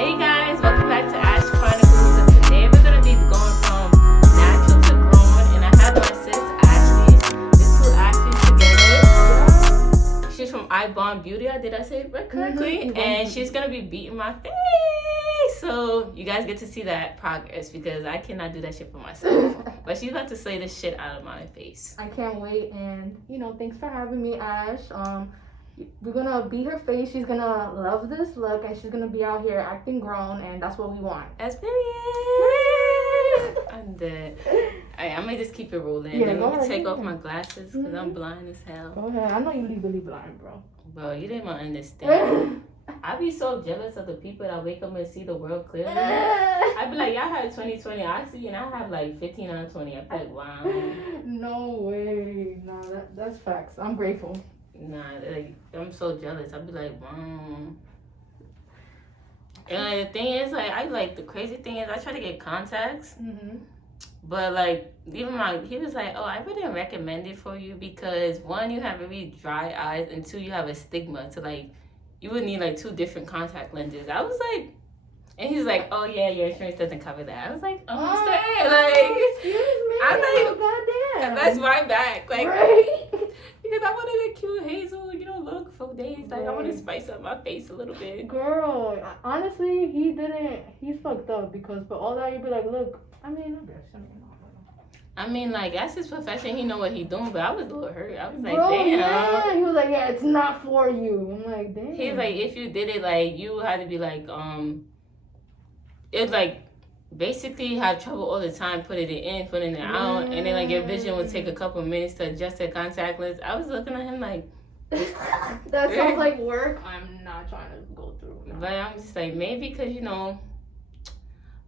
Hey guys, welcome back to Ash Chronicles. And today we're gonna be going from natural to grown, and I have my sis Ashley. This two Ashleys together. She's from iBond Beauty. Did I say it correctly? And she's gonna be beating my face. So you guys get to see that progress because I cannot do that shit for myself. But she's about to slay the shit out of my face. I can't wait, and thanks for having me, Ash. We're gonna beat her face. She's gonna love this look, and she's gonna be out here acting grown, and that's what we want. That's period. I'm dead. Alright, I'm gonna just keep it rolling. Yeah, Then go let me ahead, take go off ahead. my glasses because I'm blind as hell. Go ahead. I know you legally blind, bro. Bro, you didn't even understand. I be so jealous of the people that wake up and see the world clearly. I be like, y'all had 2020, I see, and I have like 15 on 20. I be like, wow. No way. Nah, that's facts. I'm grateful. Nah, like, I'm so jealous. I be like, wow. And like, the thing is, the crazy thing is, I try to get contacts. But like, he was like, oh, I wouldn't recommend it for you because one, you have very dry eyes, and two, you have a stigma to like, you would need like 2 different contact lenses. I was like, and he's like, oh yeah, your insurance doesn't cover that. I was like, oh, Excuse me. I'm like, goddamn. that's my back, like, right. because I wanted a cute hazel, look for days. Like, I want to spice up my face a little bit. Girl, honestly, he's fucked up because for all that, you'd be like, look, I mean, like, that's his profession. He know what he doing, but I was a little hurt. I was like, bro, damn. Yeah. He was like, yeah, it's not for you. I'm like, damn. He's like, if you did it, like, you had to be like, it's like, basically have trouble all the time putting it in, putting it out, and then like your vision would take a couple minutes to adjust the contact lens. I was looking at him like, that sounds like work I'm not trying to go through. But I'm just like, maybe because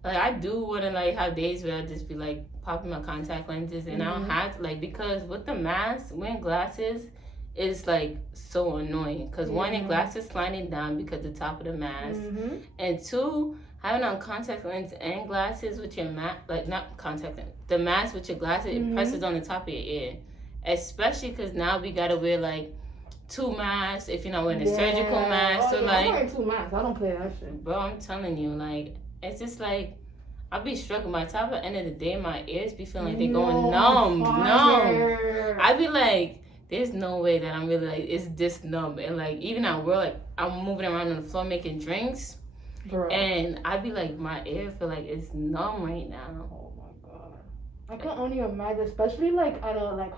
like I do want to like have days where I just be like popping my contact lenses, and I don't have to, like, because with the mask, wearing glasses is like so annoying because one, your glasses sliding down because the top of the mask, and two, having on contact lens and glasses with your mask, like not contact lens, the mask with your glasses, it presses on the top of your ear, especially because now we gotta wear like 2 masks if you're not wearing a surgical mask. So like, I'm wearing 2 masks. I don't play that shit. Bro, I'm telling you, like, it's just like, I be struggling. By the time at the end of the day, my ears be feeling like they're going numb. I be like, there's no way that I'm really like, it's this numb. And like, even at work, like, I'm moving around on the floor making drinks. Girl. And I be like, my ear feel like it's numb right now. Oh my god. I can only imagine, especially like at a like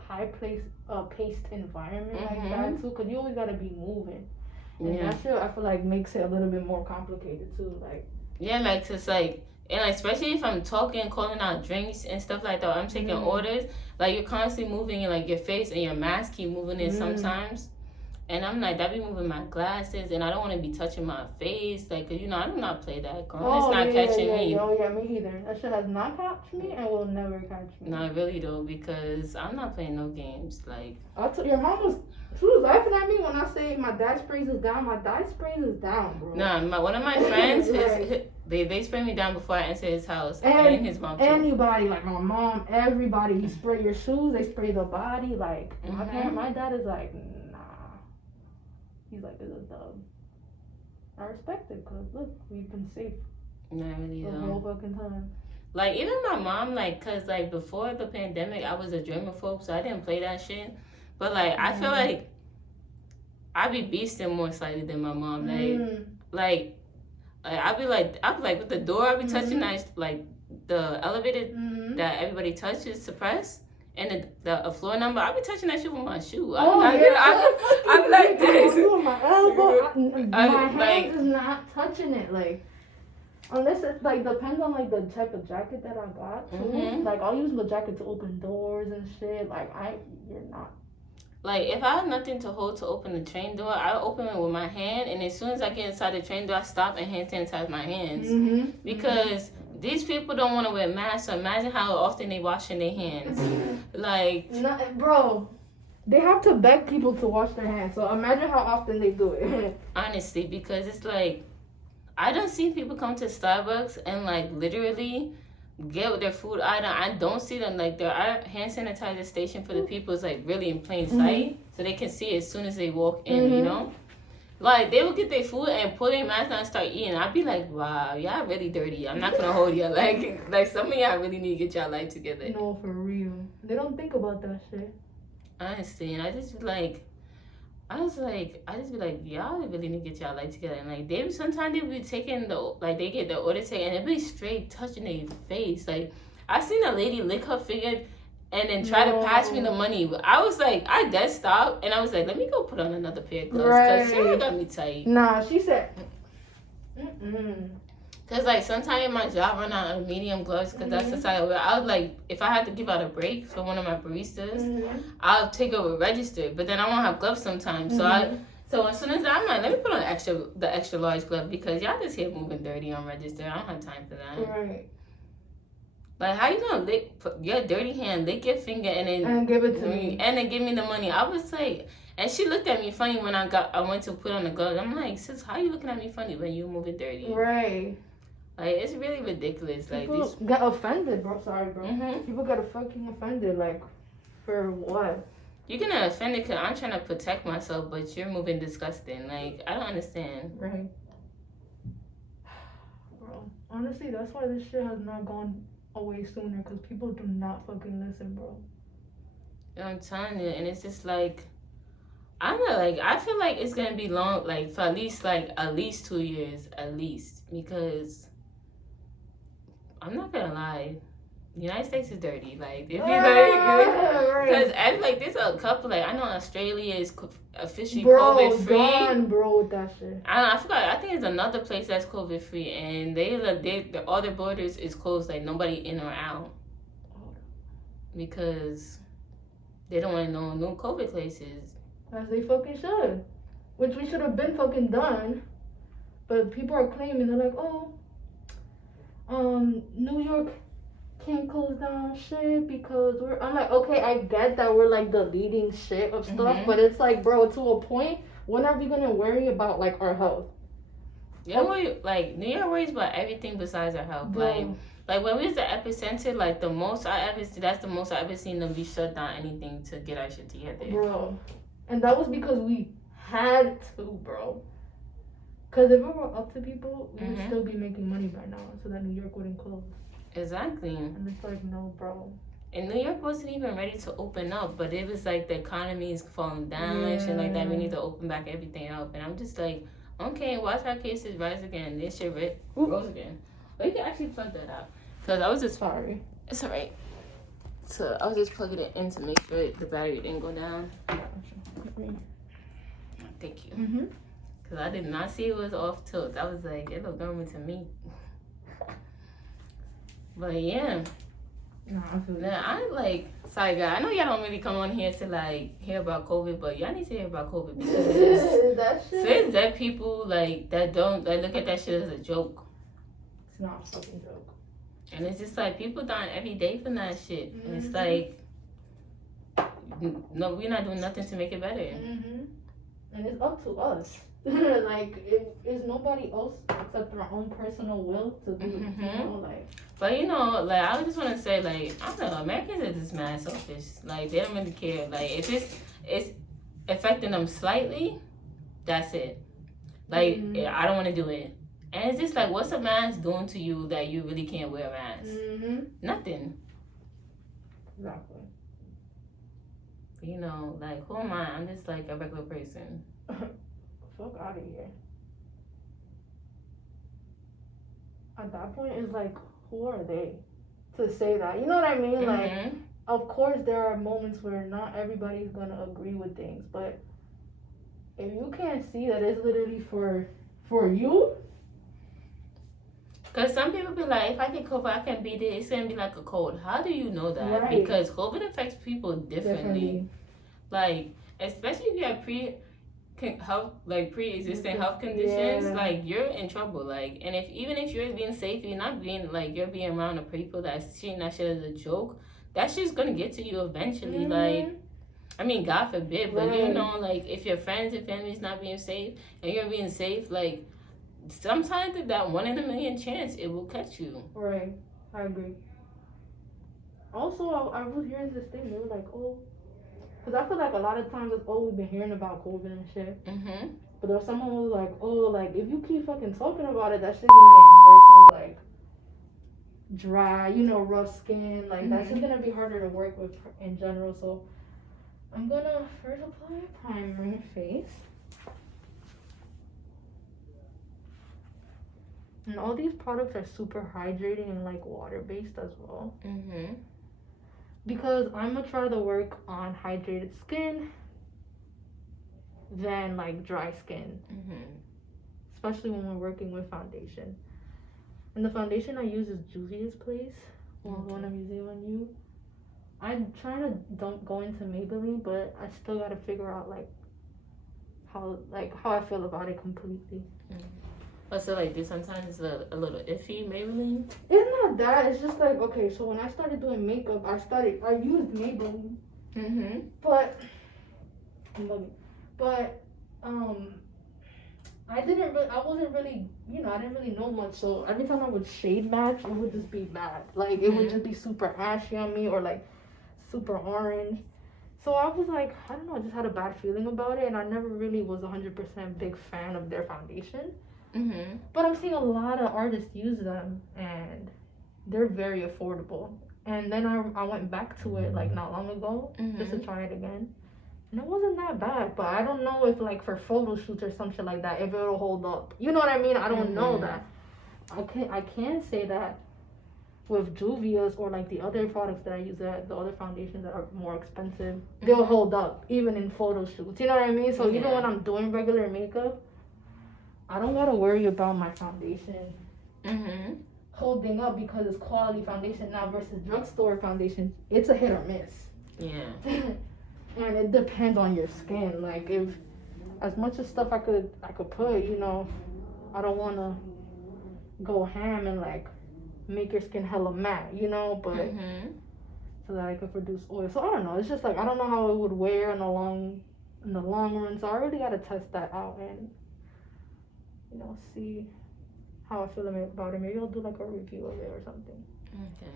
paced environment like that too, because you always gotta be moving. And that shit, I feel like makes it a little bit more complicated too. Like, yeah, like, just like, and like, especially if I'm talking, calling out drinks and stuff like that, I'm taking orders, like, you're constantly moving, and like your face and your mask keep moving in sometimes. And I'm like, that be moving my glasses, and I don't want to be touching my face, like, cause I do not play that. Girl, it's not catching me. Oh yeah, me either. That shit has not catch me and will never catch me. No, really though, because I'm not playing no games. Like, your mom was laughing at me when I say my dad sprays is down. My dad sprays is down, bro. Nah, one of my friends, they spray me down before I enter his house, and his mom too. Anybody, like my mom, everybody, you spray your shoes, they spray the body. Like, my dad is like, he's like, it's a dub. I respect it, because look, we've been safe Not really the though. whole fucking time. Like, even my mom, like, cause like before the pandemic, I was a germaphobe, so I didn't play that shit. But like, I feel like I be beasting more slightly than my mom. Like I be like with the door, I be touching that, like the elevator that everybody touches to press, and the floor number, I be touching that shit with my shoe. I'm like this. My elbow, my hand is not touching it. Like, unless it like depends on like the type of jacket that I got too. Like, I'll use the jacket to open doors and shit. Like, you're not. Like, if I have nothing to hold to open the train door, I open it with my hand, and as soon as I get inside the train door, I stop and hand sanitize my hands. Because these people don't want to wear masks, so imagine how often they washing their hands. Like, bro, they have to beg people to wash their hands, so imagine how often they do it. Honestly, because it's like, I done seen people come to Starbucks and like literally get their food item. I don't see them, like, there are hand sanitizer station for the people is like really in plain sight, so they can see it as soon as they walk in, Like, they would get their food and pull their mask down and start eating. I'd be like, wow, y'all really dirty. I'm not gonna hold you. Like some of y'all really need to get y'all life together. No, for real. They don't think about that shit. Honestly, and I just be like, y'all really need to get y'all life together. And like, sometimes they be taking they get the order taken and they be straight touching their face. Like, I seen a lady lick her finger and then try to pass me the money. I was like, I dead stopped and I was like, let me go put on another pair of gloves because she really got me tight. Nah, she said, Cause like sometimes my job run out of medium gloves because that's the size I wear. I was like, if I had to give out a break for one of my baristas, I'll take over register. But then I won't have gloves sometimes, so as soon as I'm like, let me put on the extra large glove because y'all just here moving dirty on register. I don't have time for that. Right. Like, how you gonna lick your dirty hand, lick your finger, and then give it to me, and then give me the money? I was like, and she looked at me funny when I went to put on the gloves. I'm like, sis, how you looking at me funny when you moving dirty? Right. Like, it's really ridiculous. People Like, get offended, bro. Sorry, bro. People get fucking offended. Like, for what? You're gonna offend it because I'm trying to protect myself, but you're moving disgusting. Like, I don't understand. Right. Bro, honestly, that's why this shit has not gone away sooner, because people do not fucking listen, bro. I'm telling you, and it's just like, I don't know, like, I feel like it's gonna be long, like, for at least 2 years, at least, because I'm not gonna lie, the United States is dirty. Like, if you because like there's a couple, like, I know Australia is officially COVID free. Done, bro, with that shit. I forgot. I think there's another place that's COVID free, and all their borders is closed, like nobody in or out, because they don't want no new COVID cases. As they fucking should, which we should have been fucking done, but people are claiming, they're like, New York can't close down shit because I'm like, okay, I get that we're like the leading shit of stuff, but it's like, bro, to a point, when are we gonna worry about like our health? Yeah, like New York worries about everything besides our health. Bro. Like when we was the epicenter, like that's the most I ever seen them be shut down anything to get our shit together. Bro, and that was because we had to, bro. Because if it were up to people, we would still be making money by now, so that New York wouldn't close. Exactly. And it's like, no, bro. And New York wasn't even ready to open up, but it was like the economy is falling down and shit like that. We need to open back everything up. And I'm just like, okay, watch our cases rise again. This shit rose again. But you can actually plug that out. Because I was just... Sorry. It's alright. So I was just plugging it in to make sure the battery didn't go down. Thank you. Because I did not see it was off tilt. I was like, it looked normal to me. But yeah. No, I feel sorry guys, I know y'all don't really come on here to like hear about COVID, but y'all need to hear about COVID because there's dead people like that look at that shit as a joke. It's not a fucking joke. And it's just like people dying every day from that shit. And it's like, no, we're not doing nothing to make it better. And it's up to us. Like, it is nobody else except our own personal will to do it. You know, like. But like, I just want to say, like, I don't know, Americans are just mad selfish. Like, they don't really care. Like, if it's affecting them slightly, that's it. Like, I don't want to do it. And it's just like, what's a mask doing to you that you really can't wear a mask? Nothing. Exactly. You know, like, who am I? I'm just like a regular person. Fuck out of here. At that point, it's like, who are they to say that? You know what I mean? Like, of course, there are moments where not everybody's gonna agree with things, but if you can't see that it's literally for you. Because some people be like, if I get COVID, I can beat it. It's going to be like a cold. How do you know that? Right. Because COVID affects people differently. Like, especially if you have pre-existing health conditions, like, you're in trouble. Like, and even if you're being safe, you're not being, like, you're being around the people that's treating that shit as a joke, that shit's going to get to you eventually. Like, I mean, God forbid, but you know, like, if your friends and family's not being safe, and you're being safe, like, sometimes that 1 in a million chance it will catch you. Right, I agree. Also, I was hearing this thing. They were like, oh, because I feel like a lot of times it's we've been hearing about COVID and shit. But there was someone who was like, oh, like, if you keep fucking talking about it, that shit's gonna get versus, like, dry, rough skin. Like, that's just gonna be harder to work with in general. So, I'm gonna first apply a primer on your face. And all these products are super hydrating and, like, water-based as well. Because I'm gonna try to work on hydrated skin than, like, dry skin. Especially when we're working with foundation. And the foundation I use is Juvia's Place. Well, the one I'm using on you. I'm trying to don't go into Maybelline, but I still gotta figure out, like, how I feel about it completely. So, like, sometimes it's a little iffy, Maybelline? It's not that. It's just, like, okay, so when I started doing makeup, I used Maybelline. But, I wasn't really, I didn't really know much. So, every time I would shade match, it would just be bad. Like, it would just be super ashy on me or, like, super orange. So, I was like, I don't know, I just had a bad feeling about it. And I never really was 100% big fan of their foundation. But I'm seeing a lot of artists use them, and they're very affordable. And then I went back to it, like, not long ago, just to try it again. And it wasn't that bad, but I don't know if, like, for photo shoots or some shit like that, if it'll hold up. You know what I mean? I don't know that. I can say that with Juvia's or, like, the other products that I use, the other foundations that are more expensive, they'll hold up, even in photo shoots. You know what I mean? So even when I'm doing regular makeup, I don't gotta worry about my foundation holding up because it's quality foundation now versus drugstore foundation. It's a hit or miss. Yeah. And it depends on your skin. Like, if as much as stuff I could put, I don't wanna go ham and, like, make your skin hella matte, but so that I could produce oil. So I don't know. It's just like I don't know how it would wear in the long run. So I really gotta test that out and see how I feel about it. Maybe I'll do, like, a review of it or something. Okay.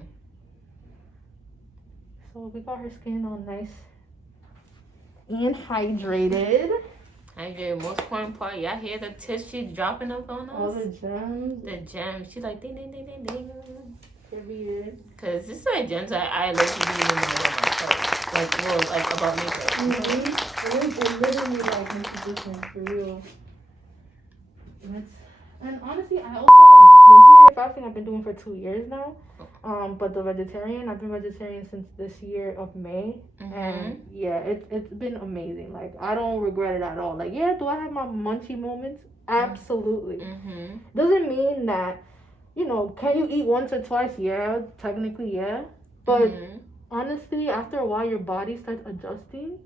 So we got her skin all nice and hydrated. Hydrated. Most important part, y'all hear the tips she's dropping up on us? All the gems. The gems. She's like, ding, ding, ding, ding, ding. Period. Because it's like gems that I like to do in my myself. Like, about makeup. It literally, like, makes a difference, for real. And honestly, I also, the intermittent fasting I've been doing for 2 years now. But the vegetarian, I've been vegetarian since this year of May. And yeah, it's been amazing. Like, I don't regret it at all. Like, yeah, do I have my munchy moments? Absolutely. Doesn't mean that, can you eat once or twice? Yeah, technically, yeah. But honestly, after a while, your body starts adjusting.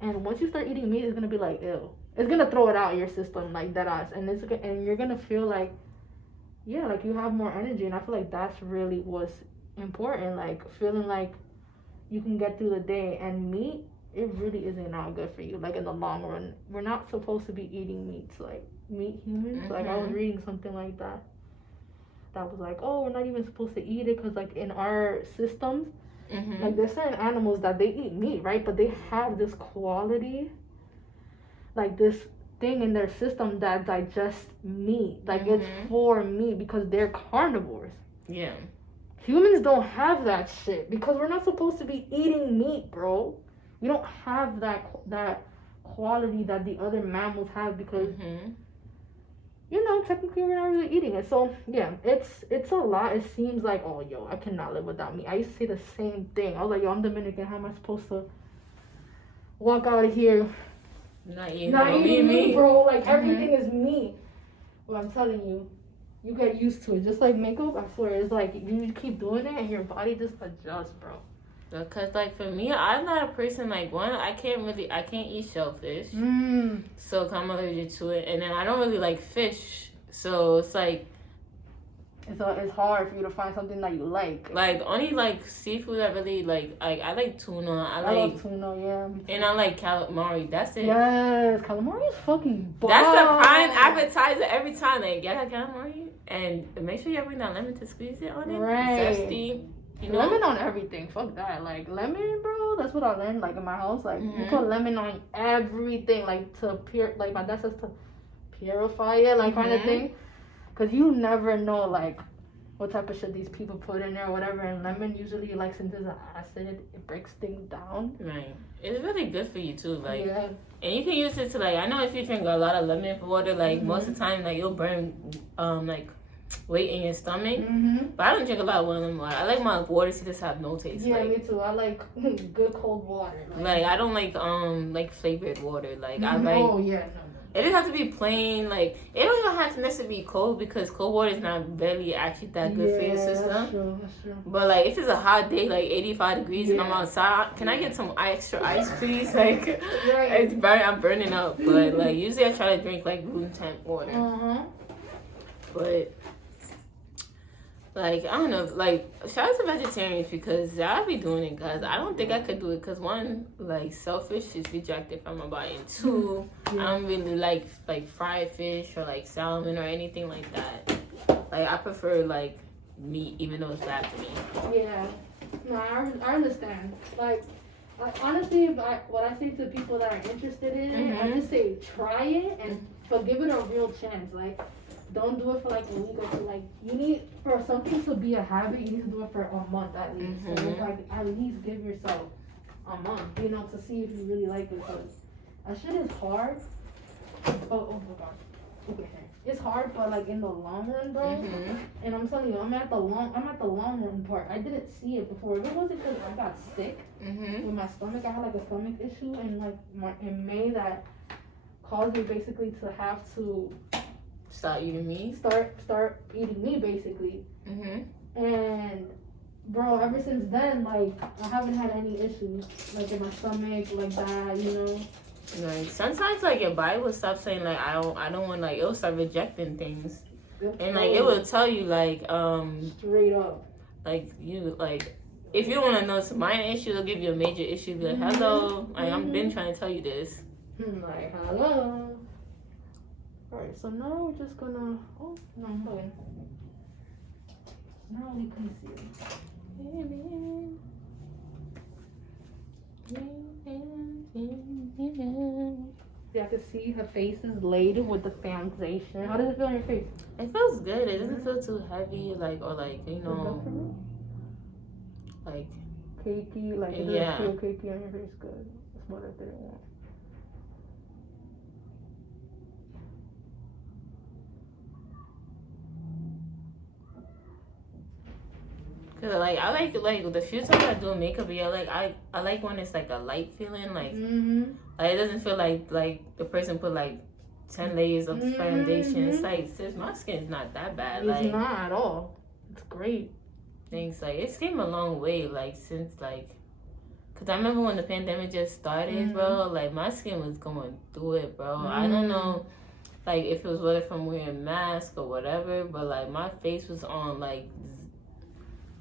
And once you start eating meat, it's going to be like, ew. It's going to throw it out of your system, like, that ass. And you're going to feel like, yeah, like, you have more energy. And I feel like that's really what's important. Like, feeling like you can get through the day. And meat, it really isn't not good for you, like, in the long run. We're not supposed to be eating meats, like, meat humans. Like, I was reading something like that. That was like, oh, we're not even supposed to eat it because, like, in our systems, like, there's certain animals that they eat meat, right? But they have this quality, like, this thing in their system that digests meat. Like, it's for meat because they're carnivores. Yeah. Humans don't have that shit because we're not supposed to be eating meat, bro. We don't have that quality that the other mammals have because, technically we're not really eating it. So, yeah, it's a lot. It seems like, oh, yo, I cannot live without meat. I used to say the same thing. I was like, yo, I'm Dominican. How am I supposed to walk out of here not eating meat, bro? Like, everything is meat. Well, I'm telling you, you get used to it. Just like makeup, I swear, it's like you keep doing it and your body just adjusts, bro. Because, like, for me, I'm not a person, like, I can't eat shellfish. So I'm allergic to it. And then I don't really like fish. So it's like, it's hard for you to find something that you like. Like, only, like, seafood I really like I like tuna. I love tuna, yeah. And I like calamari. That's it. Yes, calamari is fucking bomb. That's the prime appetizer every time. Like, y'all got calamari? And make sure y'all bring that lemon to squeeze it on it. Right. Zesty. Lemon on everything. Fuck that. Like, lemon, bro, that's what I learned, like, in my house. Like, you put lemon on everything, like, to appear, like, my dad says to purify it, like kind of thing. Cause you never know like what type of shit these people put in there or whatever. And lemon usually, like, since it's an acid, it breaks things down. Right. It's really good for you too, like. Yeah. And you can use it to, like, I know if you drink a lot of lemon water, like most of the time, like you'll burn like weight in your stomach. But I don't drink a lot of lemon water. I like my water to just have no taste. Yeah, like, me too. I like good cold water. Like I don't like flavored water. Like I like. Oh yeah, no. It doesn't have to be plain. Like it don't even have to necessarily be cold because cold water is not really actually that good for your system. That's true. But like if it's a hot day, like 85 degrees, and I'm outside, can I get some extra ice, please? Like I'm burning up. But like usually I try to drink like room temp water. But like I don't know, like shout out to vegetarians because I be doing it, guys. I don't think I could do it because one, like selfish is rejected from my body, and two, I don't really like fried fish or like salmon or anything like that. Like I prefer like meat, even though it's bad for me. Yeah, no, I understand. Like honestly, what I say to people that are interested in it, I just say try it but give it a real chance. Like. Don't do it for like a week or two. Like you need for something to be a habit, you need to do it for a month at least. So it's like at least give yourself a month, you know, to see if you really like it. Because that shit is hard. Oh my god. Okay. It's hard, but like in the long run, bro. And I'm telling you, I'm at the long run part. I didn't see it before. It wasn't because I got sick with my stomach. I had like a stomach issue in May that caused me basically to have to. Start eating meat? Start eating meat, basically. And, bro, ever since then, like, I haven't had any issues, like, in my stomach, like that, you know? Like, sometimes, like, your body will stop saying, like, I don't want, like, it'll start rejecting things. And, like, it will tell you, like, straight up. Like, you, like, if you don't want to know it's a minor issue, it'll give you a major issue. Be like, hello, like, I've been trying to tell you this. Like, hello. Alright, so now we're just gonna. Oh, no, okay. Now we can see. Yeah, I can see her face is laid with the foundation. How does it feel on your face? It feels good. It doesn't feel too heavy, like, or like, you know, like cakey. Like, it doesn't feel cakey on your face. Good. That's what I didn't want. Cause like I like the few times I do makeup, I like when it's like a light feeling, like like it doesn't feel like the person put like 10 layers of foundation. It's like, sis, my skin's not that bad. It's not at all. It's great. Things like it's came a long way, like since like, cause I remember when the pandemic just started, bro. Like my skin was going through it, bro. I don't know, like if it was whether from wearing a mask or whatever, but like my face was on like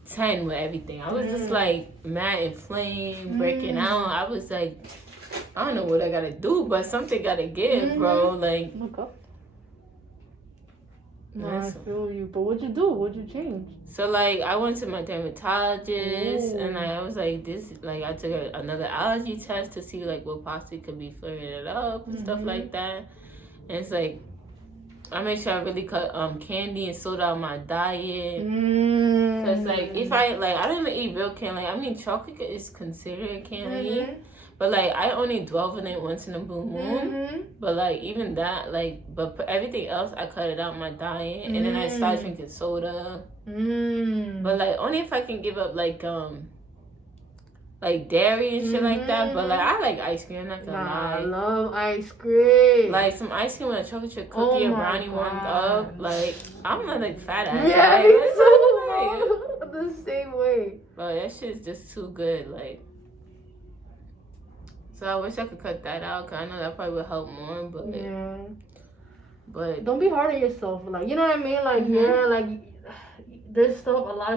10 with everything. I was just like mad, inflamed, breaking out. I was like, I don't know what I gotta do, but something gotta give, bro. Like, no, I feel you. But what'd you do? What'd you change? So like, I went to my dermatologist, and I was like, I took another allergy test to see like what possibly could be flaring it up and stuff like that. And it's like, I made sure I really cut candy and soda out my diet. Cause like if I don't even eat real candy. Like, I mean, chocolate is considered candy, but like I only dwell on it once in a blue moon. But like even that, like, but everything else I cut it out my diet, and then I started drinking soda. But like only if I can give up like dairy and shit like that. But like I like ice cream, I'm not gonna lie. I love ice cream. Like some ice cream with a chocolate chip cookie or brownie warmed up. Like I'm not like fat ass. Yeah, me too. The same way. But that shit's just too good. Like, so I wish I could cut that out, cause I know that probably would help more. But yeah. But don't be hard on yourself. Like, you know what I mean? Like like there's a lot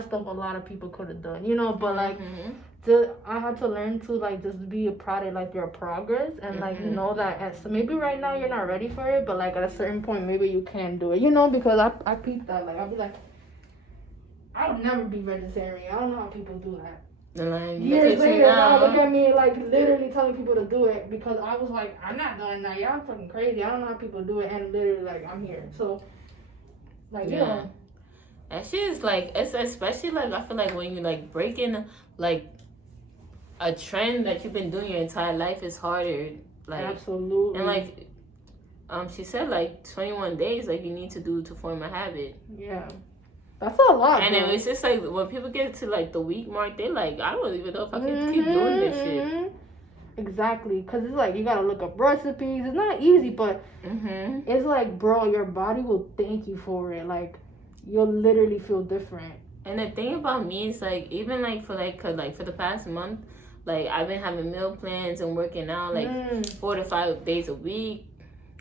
of people could have done. You know, but like. I had to learn to like just be proud of like your progress and like know that so maybe right now you're not ready for it, but like at a certain point maybe you can do it, you know, because I peeped that. Like I'll be like, I would never be vegetarian. I don't know how people do that. And like, years later, now look at me like literally telling people to do it because I was like, I'm not doing that. Y'all fucking crazy. I don't know how people do it, and literally like I'm here. So, like, you know. That shit is like, it's especially like, I feel like when you like breaking like a trend that you've been doing your entire life is harder. Like, absolutely. And like, she said like 21 days like you need to do to form a habit. Yeah. That's a lot. And it's just like when people get to like the week mark, they like, I don't even know if I can keep doing this shit. Exactly, because it's like you gotta look up recipes. It's not easy, but it's like, bro, your body will thank you for it. Like, you'll literally feel different. And the thing about me is like, even like for the past month, like I've been having meal plans and working out like 4 to 5 days a week.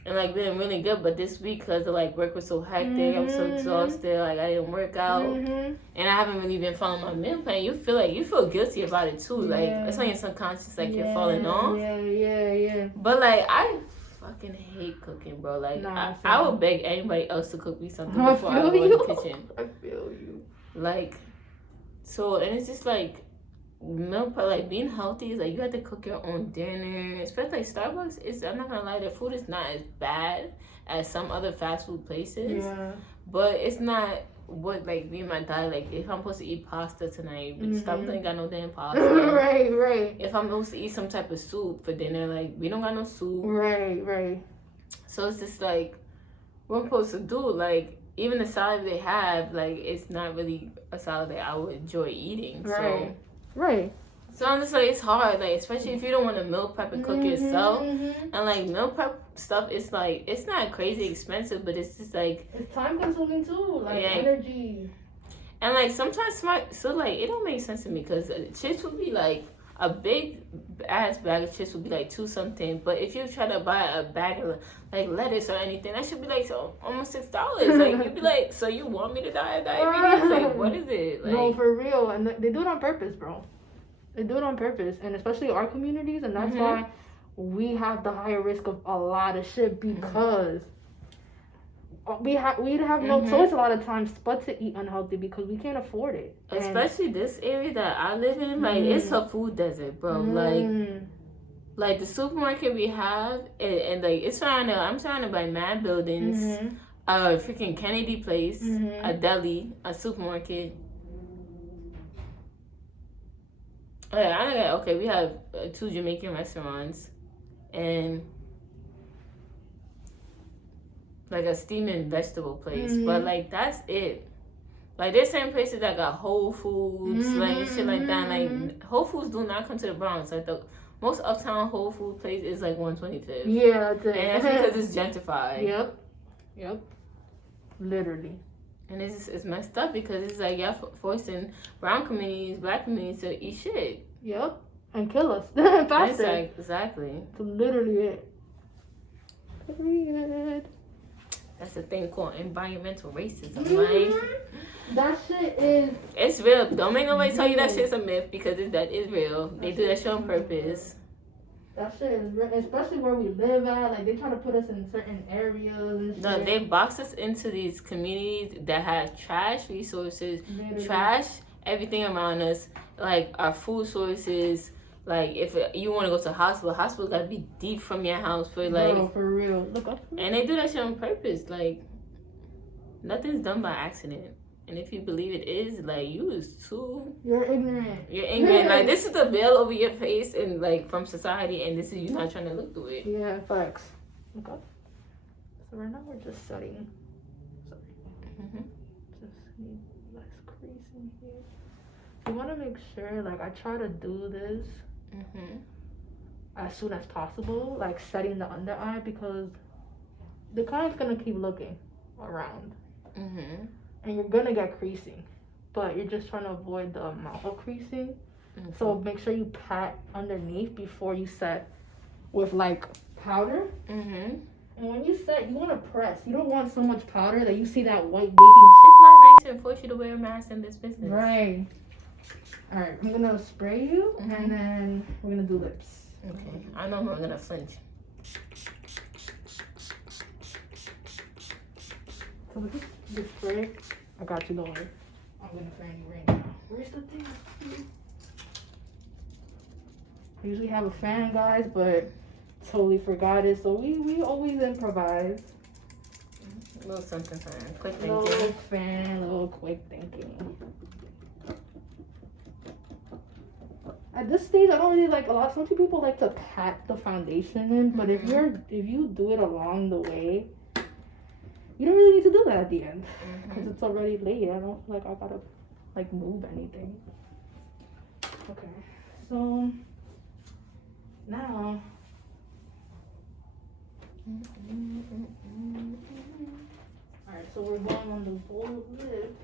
And like been really good, but this week because the like work was so hectic, I'm so exhausted. Like I didn't work out, and I haven't really been following my meal plan. You feel guilty about it too. Like it's on your subconscious, like you're falling off. Yeah. But like I fucking hate cooking, bro. Like I would beg anybody else to cook me something before I go in the kitchen. I feel you. Like, so and it's just like. Meal prep, like being healthy is like you have to cook your own dinner. Especially like Starbucks is, I'm not gonna lie, their food is not as bad as some other fast food places. Yeah. But it's not what like me and my diet. Like if I'm supposed to eat pasta tonight, but Starbucks ain't got no damn pasta. Right. If I'm supposed to eat some type of soup for dinner, like we don't got no soup. Right. So it's just like what I'm supposed to do. Like even the salad they have, like it's not really a salad that I would enjoy eating. Right. Right. So I'm just like, it's hard, like, especially if you don't want to meal prep and cook yourself. And like meal prep stuff, it's like, it's not crazy expensive, but it's just like, it's time consuming too, like energy. And like sometimes so like it don't make sense to me because chips would be like a big ass bag of chips would be like 2 something, but if you try to buy a bag of like lettuce or anything, that should be like almost $6. Like you'd be like, so you want me to die of diabetes? Like what is it? Like, no, for real, and they do it on purpose, bro. They do it on purpose, and especially our communities, and that's why we have the higher risk of a lot of shit because we'd have no choice a lot of times but to eat unhealthy because we can't afford it. Especially this area that I live in, like it's a food desert, bro. Like the supermarket we have, and like I'm surrounded by mad buildings, a freaking Kennedy Place, a deli, a supermarket. Okay, we have 2 Jamaican restaurants, and like a steaming vegetable place, but like that's it. Like there's certain places that got Whole Foods, like shit like that. Like Whole Foods do not come to the Bronx. Like the most uptown Whole Food place is like 125th. Yeah, that's it. And that's because it's gentrified. Yep. Literally. And it's messed up because it's like y'all forcing brown communities, black communities to eat shit. Yep. And kill us faster. Exactly. That's literally it. Period. That's the thing called environmental racism, like. That shit is... It's real. Don't make nobody tell you that shit's a myth because that is real. They do that shit on purpose. That shit is real, especially where we live at. Like, they try to put us in certain areas and shit. No, they box us into these communities that have trash resources, trash everything around us, like our food sources. Like, if you want to go to hospital got to be deep from your house for, like... Bro, for real. Look up. And they do that shit on purpose. Like, nothing's done by accident. And if you believe it is, like, you're ignorant. Like, this is the veil over your face and, like, from society, and this is you not trying to look through it. Yeah, facts. Okay. So right now we're just setting. Sorry. Just need less crease in here. You want to make sure, like, I try to do this as soon as possible, like setting the under eye, because the client's gonna keep looking around, and you're gonna get creasing, but you're just trying to avoid the amount of creasing. So make sure you pat underneath before you set with like powder. And when you set, you want to press. You don't want so much powder that you see that white baking. It's not right to enforce you to wear a mask in this business. Right. All right, I'm gonna spray you, and then we're gonna do lips. Okay, I know I'm gonna flinch. So with this spray, I got you, don't worry. I'm gonna fan you right now. Where's the thing? I usually have a fan, guys, but totally forgot it. So we always improvise. A little something, quick thinking. Little fan, little quick thinking. At this stage, I don't really like a lot. Some people like to pat the foundation in, but if you do it along the way, you don't really need to do that at the end because it's already late. I don't feel like I gotta like move anything. Okay, so now. Alright, so we're going on the bold lip.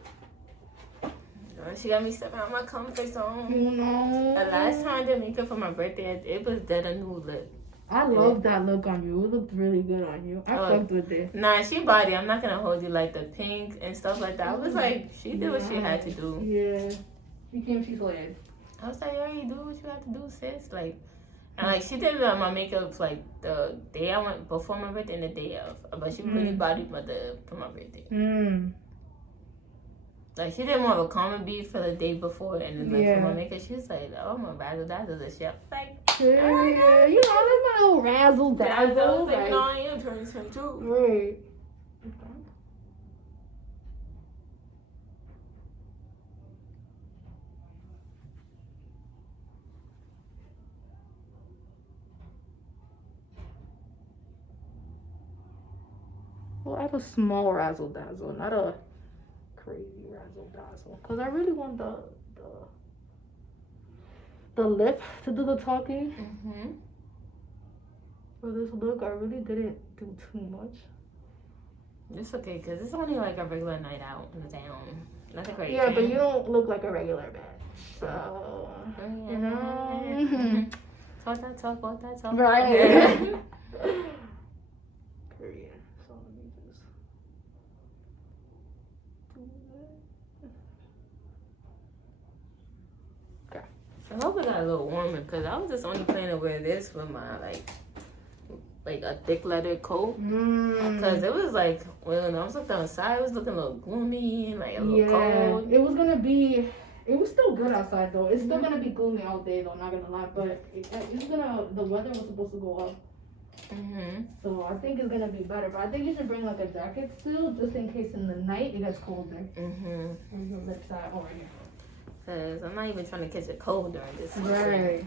She got me stepping out my comfort zone. You know. The last time I did makeup for my birthday, it was dead a new lip. I love that look on you. It looked really good on you. I fucked with it. Nah, she body. I'm not gonna hold you like the pink and stuff like that. I was like, she did what she had to do. Yeah. She came, she slayed. I was like, yo, you do what you have to do, sis. Like, and like she did my makeup like the day I went before my birthday and the day of. But she really bodied for my birthday. Like she did more of a common beat for the day before, and then like for my makeup, she was like, "Oh my razzle dazzle this shit." Like, yeah, you know, that's my little razzle dazzle. Like, no, I am turning 22. Right. Well, I have a small razzle dazzle, not a crazy razzle dazzle, because I really want the lip to do the talking. For this look, I really didn't do too much. It's okay, because it's only like a regular night out in the town. Nothing crazy. Yeah, but you don't look like a regular bitch. So, you know. Talk that talk, walk that talk. Right. Period. So let me just do that. Okay. I hope it got a little warmer, because I was just only planning to wear this with my like a thick leather coat, because it was like when I was looking outside, it was looking a little gloomy, like a little cold. It was still good outside though. It's still gonna be gloomy all day though, not gonna lie, but the weather was supposed to go up. So I think it's gonna be better, but I think you should bring like a jacket still, just in case in the night it gets colder. And your lips are over here. Cause I'm not even trying to catch a cold during this season. Right.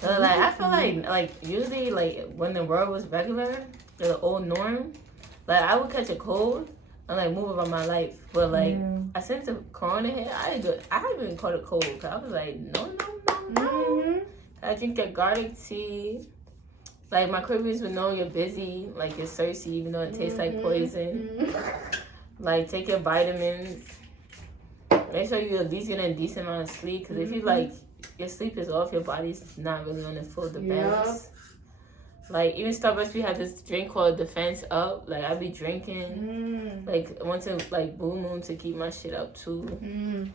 So like I feel like usually like when the world was regular, the old norm, like I would catch a cold and like move about my life. But like since the corona hit, I haven't caught a cold. Cause I was like no. I drink that garlic tea. Like my Caribbeans would know you're busy, like you're thirsty, even though it tastes like poison. Like take your vitamins. Make sure you at least get a decent amount of sleep. Cause if you like your sleep is off, your body's not really on the full defense. Like even Starbucks, we have this drink called Defense Up. Like I be drinking like once in like blue moon to keep my shit up too.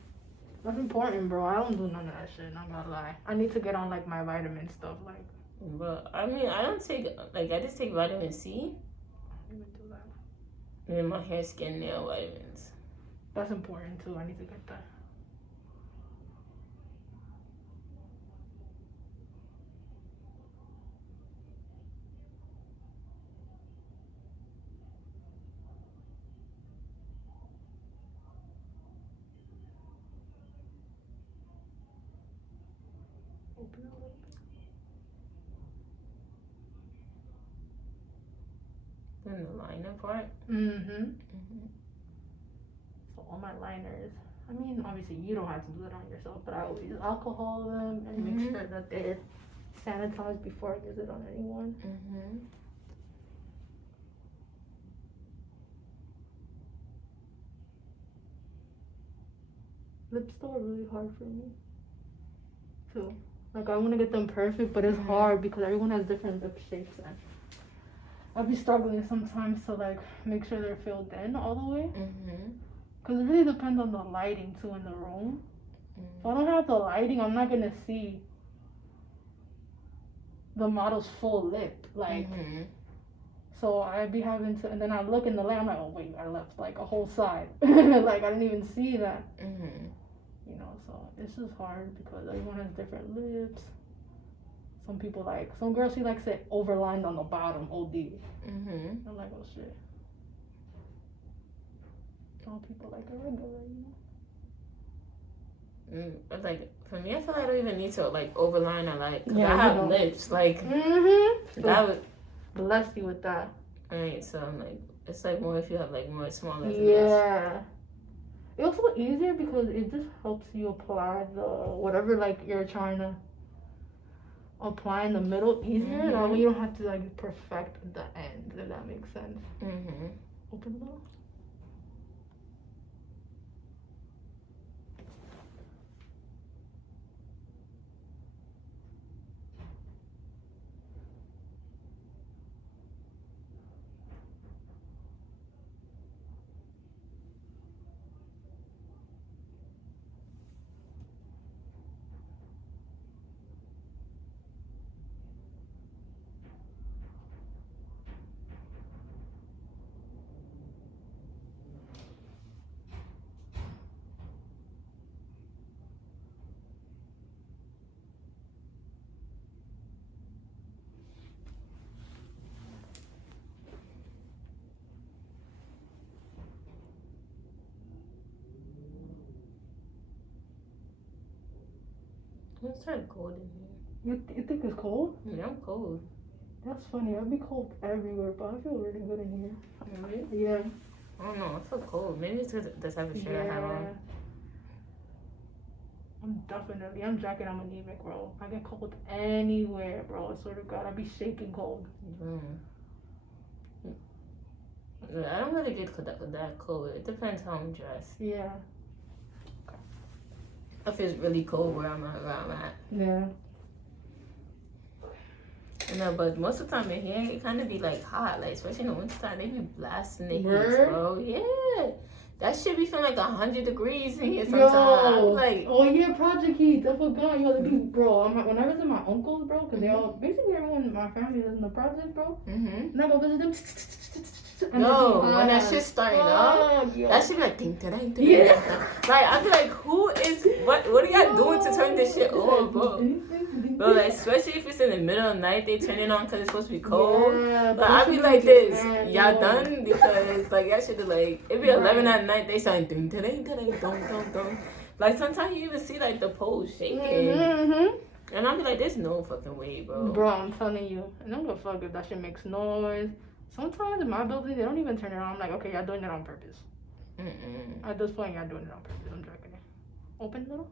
That's important, bro. I don't do none of that shit. Not gonna lie. I need to get on like my vitamin stuff, like. But I mean, I don't take like I just take vitamin C. I don't even do that. And then my hair, skin, nail vitamins. That's important too. I need to get that. Open it up. Then the liner part. So all my liners. I mean, obviously you don't have to do it on yourself, but I always alcohol them and make sure that they're sanitized before I use it on anyone. Lips still are really hard for me too. Like I want to get them perfect, but it's hard because everyone has different lip shapes, and I'll be struggling sometimes to like make sure they're filled in all the way. Cause it really depends on the lighting too in the room. If I don't have the lighting, I'm not gonna see the model's full lip, like. So I'd be having to, and then I look in the light, I'm like, oh wait, I left like a whole side. Like I didn't even see that. You know, so it's just hard because everyone has different lips. some people like, some girls, she likes it overlined on the bottom, OD. I'm like, oh shit. Some people like a regular, But like for me, I feel like I don't even need to like overline or like, cause I have lips, like that would bless you with that. Right, so I'm like, it's like more if you have like more smaller lips. Yeah. It's also easier because it just helps you apply the whatever like you're trying to apply in the middle easier. That way you don't have to like perfect the end, if that makes sense. Open a little. It's kind of cold in here. You think it's cold? Yeah, I'm cold. That's funny. I'd be cold everywhere, but I feel really good in here. Really? Yeah. I don't know. I feel cold. Maybe it's because the type of shirt I have on. I'm jacket. I'm anemic, bro. I get cold anywhere, bro. I swear to God, I be shaking cold. I don't really get that cold. It depends how I'm dressed. Yeah. If it's really cold where I'm at. Yeah. No, but most of the time in here, it kind of be like hot. Like, especially in the wintertime, they be blasting the heat, bro. Yeah. That shit be feeling like 100 degrees in here sometimes. Like, oh yeah, Project Heat. I forgot. You gotta be, bro. When I visit my uncles, bro, because they all, basically everyone in my family lives in the project, bro. And I go visit them. Yo, when that shit starting up, that shit be like, ding, ding, ding, ding. Like, I be like, who is, what are y'all doing to turn this shit on, bro? Bro, like, especially if it's in the middle of the night, they turn it on because it's supposed to be cold. But I be like this, y'all done? Because, like, y'all should like, it be 11 at night, they sound ding, ding, ding, ding, ding. Like, sometimes you even see, like, the poles shaking. And I be like, there's no fucking way, bro. Bro, I'm telling you. And I don't give a fuck if that shit makes noise. Sometimes in my building, they don't even turn it on. I'm like, okay, y'all doing it on purpose. At this point, y'all doing it on purpose. I'm joking. Open a little.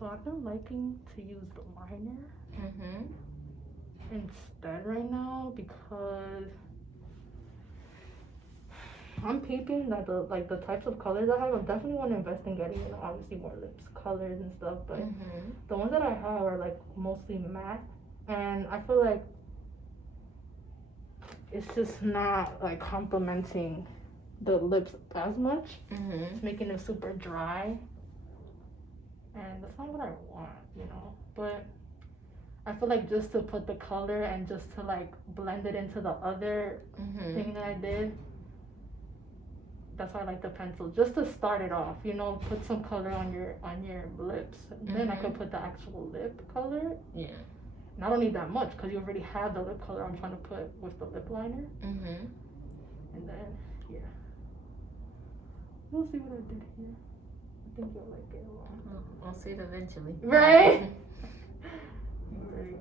So I've been liking to use the liner instead right now because I'm peeping that the types of colors I have. I definitely want to invest in getting, obviously more lips colors and stuff. But the ones that I have are like mostly matte, and I feel like it's just not like complementing the lips as much. It's making them super dry, and that's not what I want, But I feel like just to put the color and just to like blend it into the other thing that I did. That's why I like the pencil, just to start it off, put some color on your lips. Then I could put the actual lip color. Yeah. And I don't need that much because you already have the lip color I'm trying to put with the lip liner. And then, yeah. We'll see what I did here. I think you'll like it a lot. I'll see it eventually. Right? Right.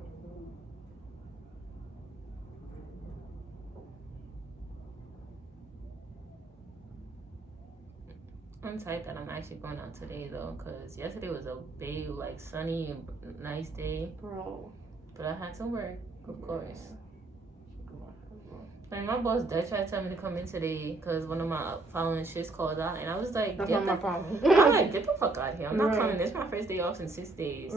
I'm tight that I'm actually going out today though, cause yesterday was a big, like, sunny and nice day. Bro. But I had to work, of course. Like, my boss did try to tell me to come in today, cause one of my following shits called out, and I was like, that's not my problem. I'm like, get the fuck out of here. I'm not coming. This is my first day off in 6 days.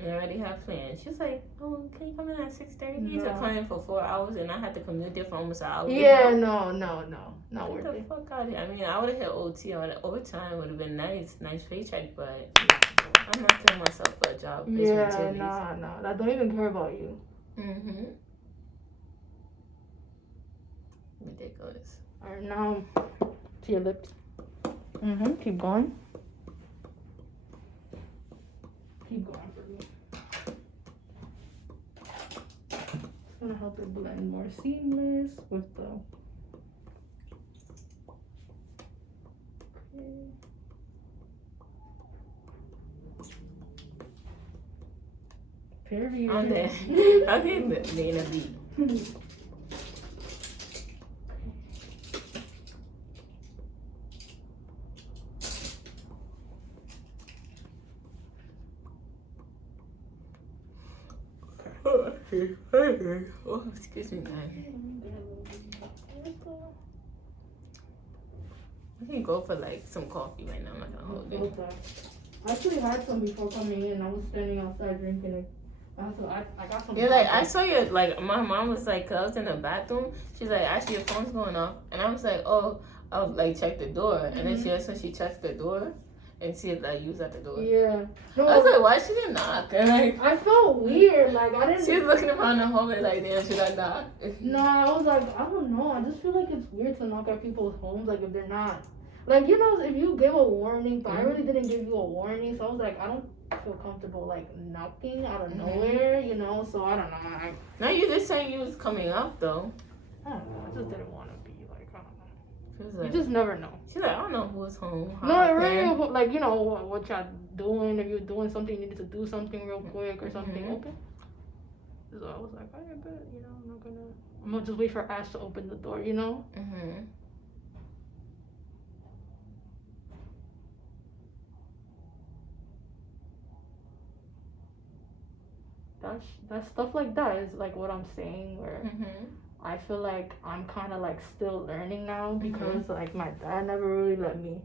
And I already have plans. She was like, oh, can you come in at 6:30? No. To come in for 4 hours, and I had to commute there for almost an hour. Yeah, no. Not worth it. Get the fuck out of here. I mean, I would have hit OT on it. Overtime would have been nice paycheck, but I'm not killing myself for a job. Yeah, nah. I don't even care about you. Ridiculous. Alright, now to your lips. Keep going. Keep going for me. It's gonna help it blend more seamless with the. Okay. Period. On there. Okay, Lena B. Oh, excuse me, man. We can go for like some coffee right now. I'm not gonna hold you. Okay. I actually had some before coming in. I was standing outside drinking it. I got some. Yeah, like I saw you. Like my mom was like, 'cause I was in the bathroom. She's like, actually, your phone's going off, and I was like, oh, I'll like check the door, and then she checks the door. And see it like you was at the door. Yeah. No, I was like, why she didn't knock? And like I felt weird. Like I didn't. She was looking around the hallway like, damn, should I knock? No, I was like, I don't know. I just feel like it's weird to knock at people's homes, like if they're not, like you know, if you give a warning. But I really didn't give you a warning, so I was like, I don't feel comfortable like knocking out of nowhere, you know. So I don't know. No, you just saying you was coming up though. I don't know. I just didn't want to be like, I don't know. Like, you just never know. She's like, I don't know who's home. No, it really, like, you know, what y'all doing. If you're doing something, you need to do something real quick or something. Okay. So I was like, I bet, you know, I'm gonna just wait for Ash to open the door, you know? That's stuff like that is like what I'm saying, where I feel like I'm kind of like still learning now because like my dad never really let me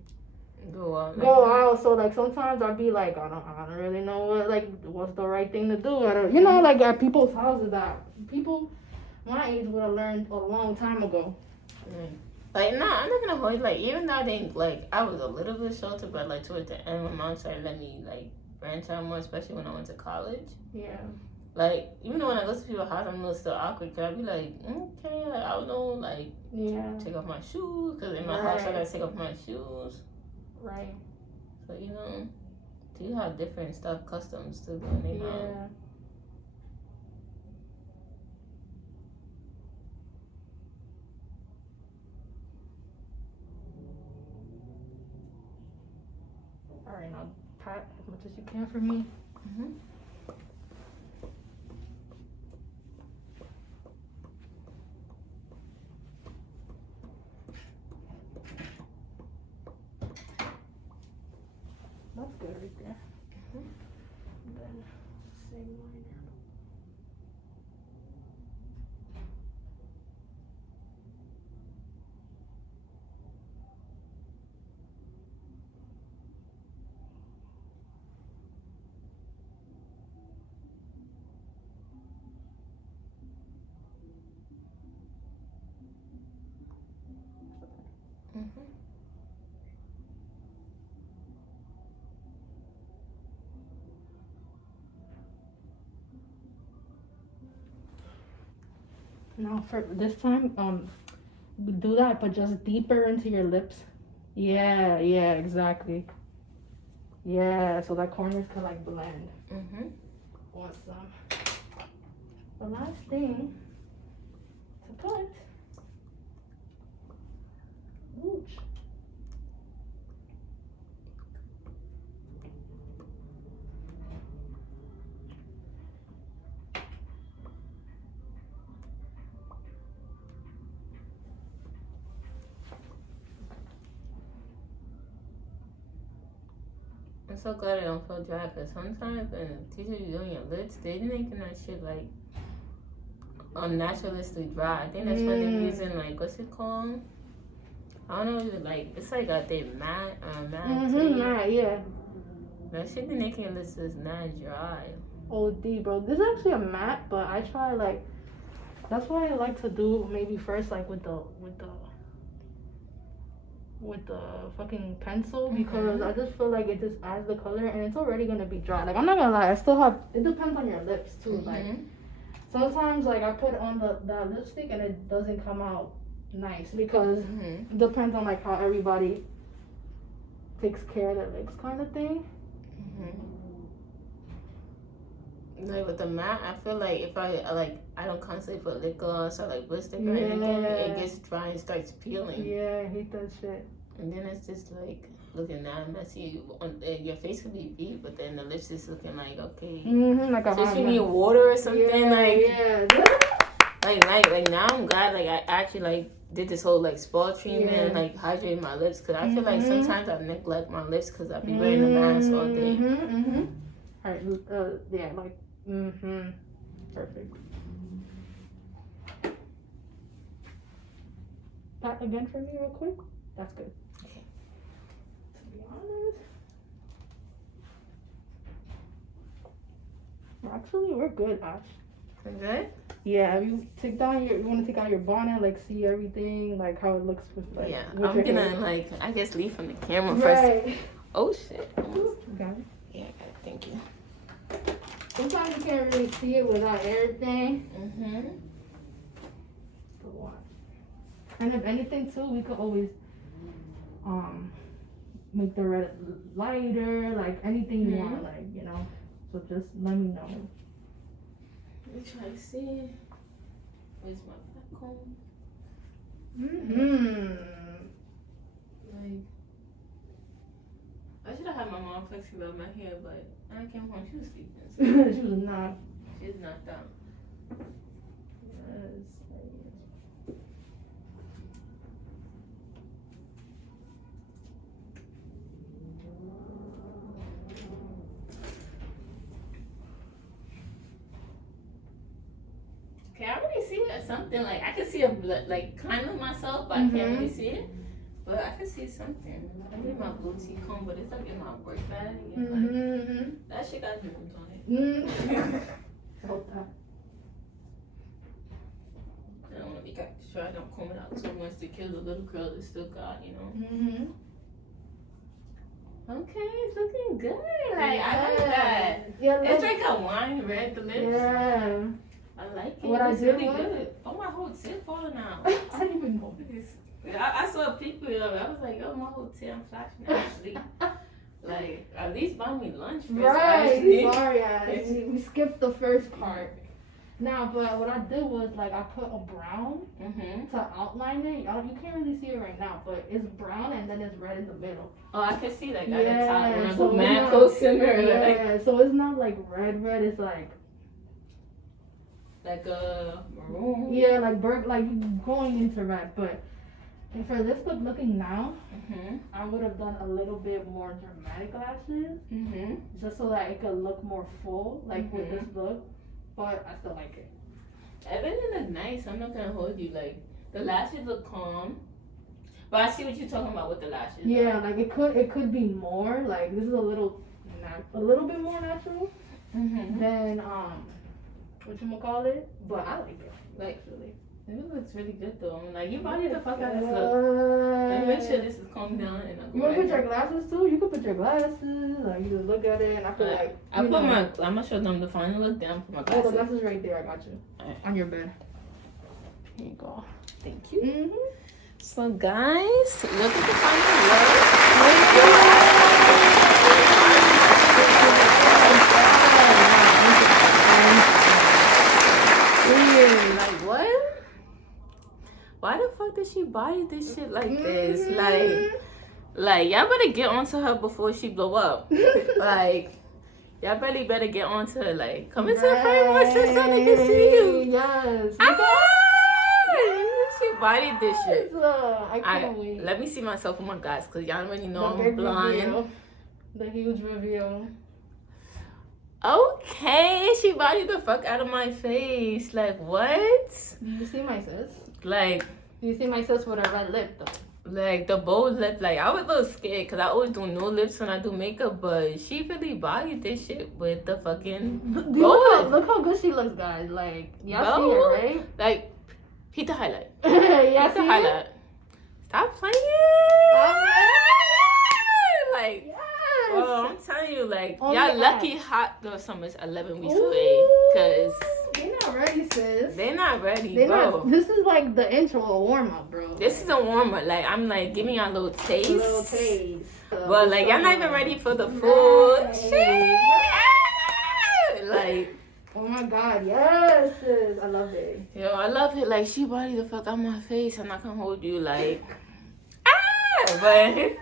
go out. So like sometimes I'd be like, I don't really know what's the right thing to do. I don't, you know, like at people's houses that people my age would have learned a long time ago. Like, nah, I'm not gonna hold you. Like, even though I didn't, like, I was a little bit sheltered, but like towards the end, my mom started letting me like branch out more, especially when I went to college. Yeah. Like, even though when I go to people's house, I'm a little still awkward, because I'd be like, okay, like, I don't know, like, take off my shoes, because in my house, I gotta take off my shoes. Right. So, you know, do you have different stuff, customs to do in their house? Alright, now pat as much as you can for me. That's good right there. And then same liner. Now for this time, do that, but just deeper into your lips. Yeah, exactly. Yeah, so that corners could like blend. Awesome. The last thing to put. Ooch. I'm so glad I don't feel dry, because sometimes when teachers are doing your lips, they're making that shit like unnaturalistically dry. I think that's why they're using like, what's it called? I don't know, like it's like they matte, Matte, yeah. That shit be making your lips is mad dry. OD, bro. This is actually a matte, but I try like. That's why I like to do maybe first like with the fucking pencil, because I just feel like it just adds the color and it's already gonna be dry. Like I'm not gonna lie, I still have. It depends on your lips too. Like sometimes like I put on the lipstick and it doesn't come out nice because it depends on like how everybody takes care of their lips, kind of thing. Like with the matte, I feel like if I don't constantly put lip gloss or like lipstick or anything, it gets dry and starts peeling. Yeah, I hate that shit. And then it's just like looking that messy. Your face could be beat, but then the lips is looking like okay. Like a just you need water or something. Yeah. Like now I'm glad like I actually like did this whole like spa treatment and like hydrated my lips because I feel like sometimes I neglect my lips because I be wearing a mask all day. Alright, yeah, like perfect. That again for me real quick. That's good. Okay. To be honest, actually we're good, Ash. We're good? Yeah, you want to take out your bonnet, like see everything, like how it looks with like. Yeah, with I'm your gonna hair. like I guess leave from the camera Right. first. Oh shit. Got it. Yeah, I got it. Thank you. Sometimes you can't really see it without everything. So what? And if anything too, we could always make the red lighter, like anything you want, like So just let me know. Let me try to see. Where's my black comb? Like, I should have had my mom fix about my hair, but I came home, she was sleeping. So She was not. she's not down. Yes. Okay, I already see it something like I can see a like kind of myself, but I can't really see it. But I can see something. I need my blue tea comb, but it's like in my work bag. Like, that shit got different on it. Felt that. I don't want to be sure I don't comb it out too much to kill the little curl it still got, Okay, it's looking good. Like I like that. Yeah, It's like a wine red, the lips. Yeah. I like it. What I It's did really was- good. Oh, my whole tip falling out. I didn't even know. I saw people of it. I was like, oh, my whole tip, I'm flashing actually. Like, at least buy me lunch first. Right. Sorry, we skipped the first part. Now, but what I did was like I put a brown to outline it. You can't really see it right now, but it's brown and then it's red in the middle. Oh, I can see like at the top when I so go mad close in there. Yeah, so it's not like red. It's like a maroon. Yeah, like going into red. But for this looking now, I would have done a little bit more dramatic lashes, just so that it could look more full, like with this look. But I still like it. Everything looks nice. I'm not gonna hold you. Like the lashes look calm, but I see what you're talking about with the lashes. Yeah, like it could be more. Like this is a little bit more natural than whatchamacallit, but I like it. Like it looks really good though. Like you body the fuck out of this look. Let me make sure this is calmed down and you wanna put your glasses too? You can put your glasses. Like you can look at it, and I feel like I'm gonna show them the final look. Then I put my glasses. Oh, the glasses right there. I got you on your bed. Here you go. Thank you. So guys, look at the final look. Like what? Why the fuck did she body this shit like this? Like y'all better get onto her before she blow up. Like y'all really better get onto her. Like come into the frame more so they can see you. Yes. She bodied this shit. I can't wait. Let me see myself with my guys, cause y'all already know I'm blind. The huge reveal. Okay, she bodied the fuck out of my face. Like what? Do you see my sis? Like. Do you see my sis with a red lip though? Like the bold lip, like I was a little scared because I always do no lips when I do makeup, but she really bodied this shit with the fucking look how good she looks, guys. Like y'all see it, right? Like hit the highlight. Yeah, hit the highlight. Stop playing. Like yes. Oh, I'm telling you, like Oh, y'all yeah. lucky hot girl summer's 11 weeks away, cause You're not ready, sis. They're not ready, They're bro. not. This is like the intro, a warm up, bro. This is a warm up. Like, I'm like giving y'all a little taste. A little taste. But like, y'all not even ready for the full shit. Like, oh my god, yes, sis. I love it. yo, I love it. Like, she body the fuck out my face, and I can hold you like, but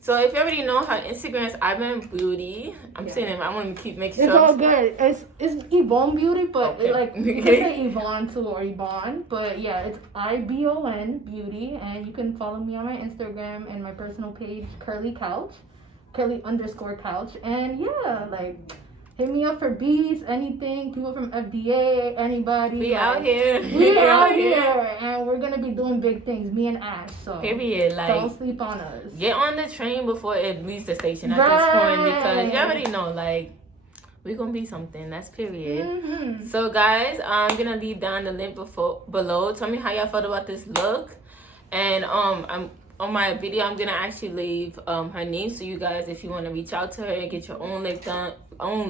So if you already know, her Instagram is Ivan Beauty. I'm saying it. I want to keep making sure. It's all good. It's Yvonne Beauty, but Okay. like you can say Yvonne too or Yvonne. But yeah, it's IBON Beauty, and you can follow me on my Instagram and my personal page, Curly_Couch, and yeah, like hit me up for beats, anything. People from FDA, anybody. We like, out here. We out here, and we're gonna be doing big things. Me and Ash. So Period. Like, don't sleep on us. get on the train before it leaves the station at this point, because you already know, like, we're gonna be something. That's period. Mm-hmm. So guys, I'm gonna leave down the link below. Tell me how y'all felt about this look, and I'm on my video. I'm gonna actually leave her name, so you guys, if you want to reach out to her and get your own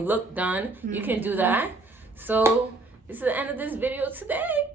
look done, you can do that. So this is the end of this video today.